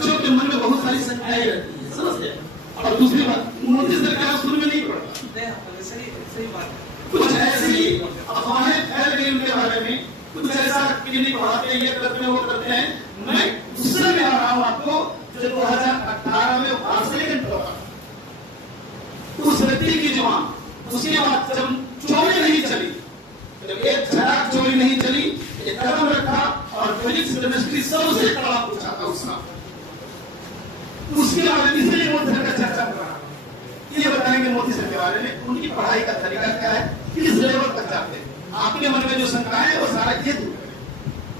बच्चों के मन में बहुत सारी शंकाएं रहती है, समझते हैं। और दूसरी बात, मोदी सरकार शुरू में नहीं पड़ा, सही बात है। कुछ ऐसी अफवाहें फैल गई उनके बारे में, कुछ ऐसा कि नहीं पढ़ाते, ये करते हैं वो करते हैं। मैं गुस्से में आ रहा हूं आपको, जो 2018 में वार्षिक उस व्यक्ति की जुबान, उसके बाद जब चोरी नहीं चली, जब एक झटाक चोरी नहीं चली, एक कदम रखा और फिजिक्स केमिस्ट्री सबसे कड़ा पूछा था उसका, उसके बाद इसलिए मोदी सर का चर्चा कर रहा है। ये बताएंगे मोदी सर के बारे में, उनकी पढ़ाई का तरीका क्या है, किस लेवल तक जाते हैं। आपके मन में जो शंका है वो सारा ये दूर है,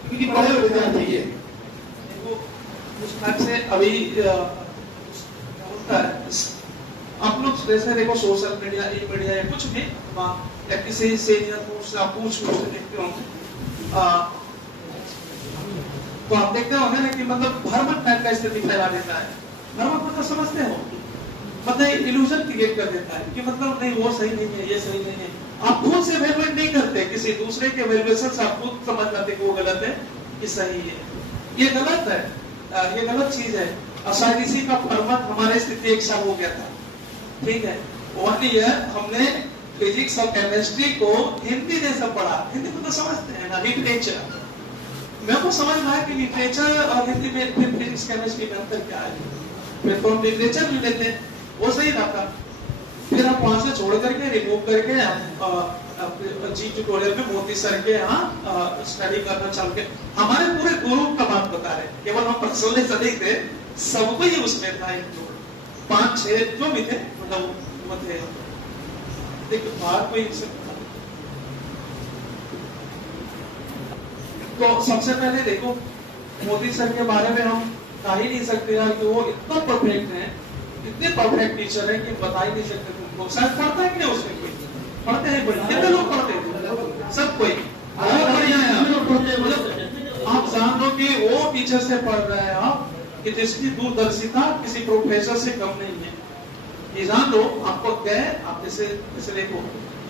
क्योंकि पढ़े हुए विद्यार्थी है। उस ढंग से अभी होता है, आप लोग जैसे देखो सोशल मीडिया, ई मीडिया या कुछ भी या किसी सीनियर से आप पूछ देखते होंगे, तो आप देखते होंगे ना कि मतलब भ्रम टाइप का स्थिति फैला देता है। भ्रम मतलब समझते हो, मतलब इल्यूजन क्रिएट कर देता है कि मतलब नहीं वो सही नहीं है, ये सही नहीं है। आप खुद से वैल्यूएट नहीं करते, किसी दूसरे के वैल्यूएशन से आप खुद समझ जाते कि वो गलत है कि सही है। ये गलत है, ये गलत चीज है। और शायद इसी का फर्मत हमारे स्थिति एक साल हो गया था, ठीक है। 1 ईयर हमने फिजिक्स और केमिस्ट्री को हिंदी जैसा पढ़ा। हिंदी को तो समझते हैं ना, लिटरेचर। मेरे को समझ में आया कि लिटरेचर और हिंदी में फिर फिजिक्स केमिस्ट्री में अंतर क्या है। फिर तो हम लिटरेचर भी लेते हैं, वो सही रहता। फिर हम वहां से छोड़ करके रिमूव करके जी ट्यूटोरियल में मोदी सर के यहाँ स्टडी करना चालू किया। हमारे पूरे ग्रुप का बात बता रहे, केवल हम पर्सनली सदी थे, सबको ही उसमें था। 5-6 जो भी थे, मतलब थे। देखो बाहर कोई तो सबसे पहले देखो मोदी सर के बारे में हम कह ही नहीं सकते यार कि वो इतना परफेक्ट है, इतने परफेक्ट टीचर है कि बता ही नहीं सकते तुमको। शायद पढ़ता है कि नहीं उसमें कोई पढ़ते हैं, कितने लोग पढ़ते हैं, सब कोई बहुत बढ़िया है। मतलब आप जान लो कि वो टीचर से पढ़ रहे हैं आप, कि जिसकी दूरदर्शिता किसी प्रोफेसर से कम नहीं है। ये जान लो, आपको गए, आप जैसे देखो,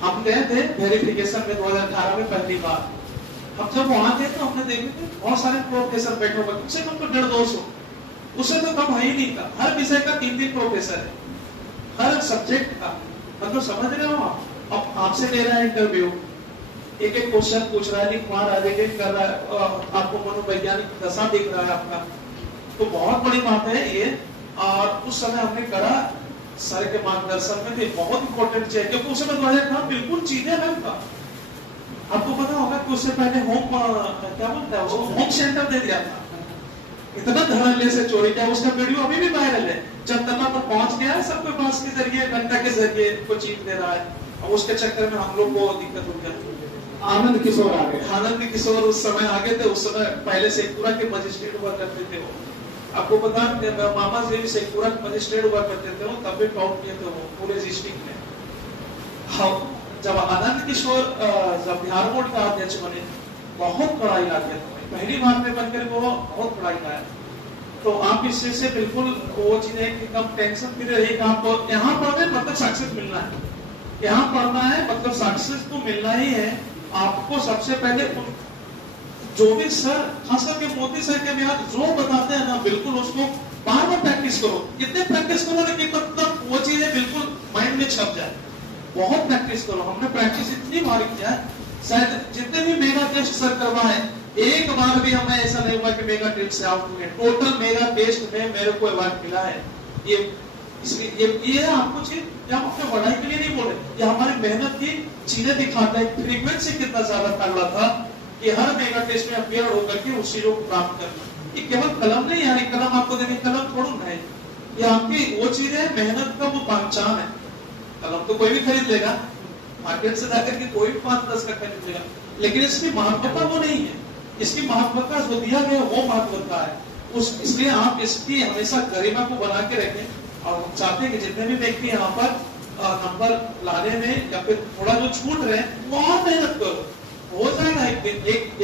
हम गए थे वेरिफिकेशन में 2018 में पहली बार। हम जब वहां थे तो हमने देखे थे बहुत सारे प्रोफेसर बैठे हुए, कम से कम तो 150-200, उससे तो कम है ही नहीं था। हर विषय का 3-3 प्रोफेसर है, हर सब्जेक्ट का। मतलब समझ रहे हो आप? अब आपसे ले रहा है इंटरव्यू, एक एक क्वेश्चन पूछ रहा है, लिखवा रहा है, कर रहा है, आपको मनोवैज्ञानिक दशा दिख रहा है आपका, तो बहुत बड़ी बात है ये। और उस समय हमने करा सर के मार्गदर्शन में, तो बहुत इंपॉर्टेंट चीज है, क्योंकि उस समय 2018 बिल्कुल चीजें अलग था। आपको पता होगा कि उससे पहले क्या बोलता है वो, होम सेंटर दे दिया था। इतना धड़ल्ले से चोरी किया, उसका वीडियो अभी भी वायरल है। चंदना पर पहुंच गया है, सबके पास के जरिए, घंटा के जरिए को चीट दे रहा है। और उसके चक्कर में हम लोग को दिक्कत हो गया। आनंद किशोर आ गए, आनंद किशोर उस समय आगे थे। उस समय पहले शेखपुरा के मजिस्ट्रेट हुआ करते थे वो, आपको पता, मामा जी शेखपुरा के मजिस्ट्रेट हुआ करते थे वो, तब भी टॉप किए थे वो पूरे डिस्ट्रिक्ट में। हाँ, जब आनंद किशोर जब बिहार बोर्ड का अध्यक्ष बने, बहुत पढ़ाई लाते थे, पहली बार में बनकर वो बहुत पढ़ाई लाया। तो आप इस चीज से बिल्कुल वो चीज है कि कम टेंशन फ्री रहिए। आपको यहाँ पढ़ना है मतलब सक्सेस मिलना है, यहाँ पढ़ना है मतलब सक्सेस तो मिलना ही है। आपको सबसे पहले जो भी सर, खास करके मोदी सर के बिहार जो बताते हैं ना, बिल्कुल उसको बार बार प्रैक्टिस करो। कितने प्रैक्टिस करो लेकिन मतलब वो चीजें बिल्कुल माइंड में छप जाए। बहुत प्रैक्टिस करो। हमने प्रैक्टिस इतनी बार किया है, शायद जितने भी मेगा टेस्ट सर करवाए, एक बार भी हमें ऐसा नहीं हुआ कि मेगा टेस्ट से आउट हुए। टोटल मेगा टेस्ट में मेरे को अवार्ड मिला है। ये इसलिए ये आपको चीज, ये हम अपने बढ़ाई के लिए नहीं बोले, ये हमारी मेहनत की चीजें दिखाता है। फ्रीक्वेंसी कितना ज्यादा तगड़ा था कि हर मेगा टेस्ट में अपियर होकर के उस चीजों को प्राप्त करना। ये केवल कलम नहीं है, कलम आपको देने, कलम थोड़ा ना है, ये आपकी वो चीज है, मेहनत का वो पहचान है। कलम तो कोई भी खरीद लेगा, मार्केट से जाकर के कोई भी 5-10 का खरीद लेगा, लेकिन इसकी महत्वता वो नहीं है। इसकी महत्वता जो दिया गया वो महत्वता है। इसलिए आप इसकी हमेशा गरिमा को बना के रखें। और हम चाहते हैं कि जितने भी व्यक्ति यहाँ पर नंबर लाने में या फिर थोड़ा जो छूट रहे हैं, बहुत मेहनत करो, हो जाएगा एक दिन।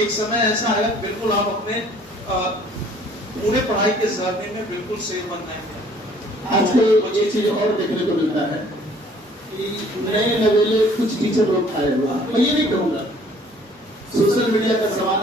एक समय ऐसा आएगा बिल्कुल आप अपने पूरे पढ़ाई के जर्नी में बिल्कुल सेफ बन जाएंगे। आजकल ये चीज और देखने को मिलता है कि नए नवेले कुछ टीचर लोग आए हुए, मैं ये नहीं कहूंगा, सोशल मीडिया का सवाल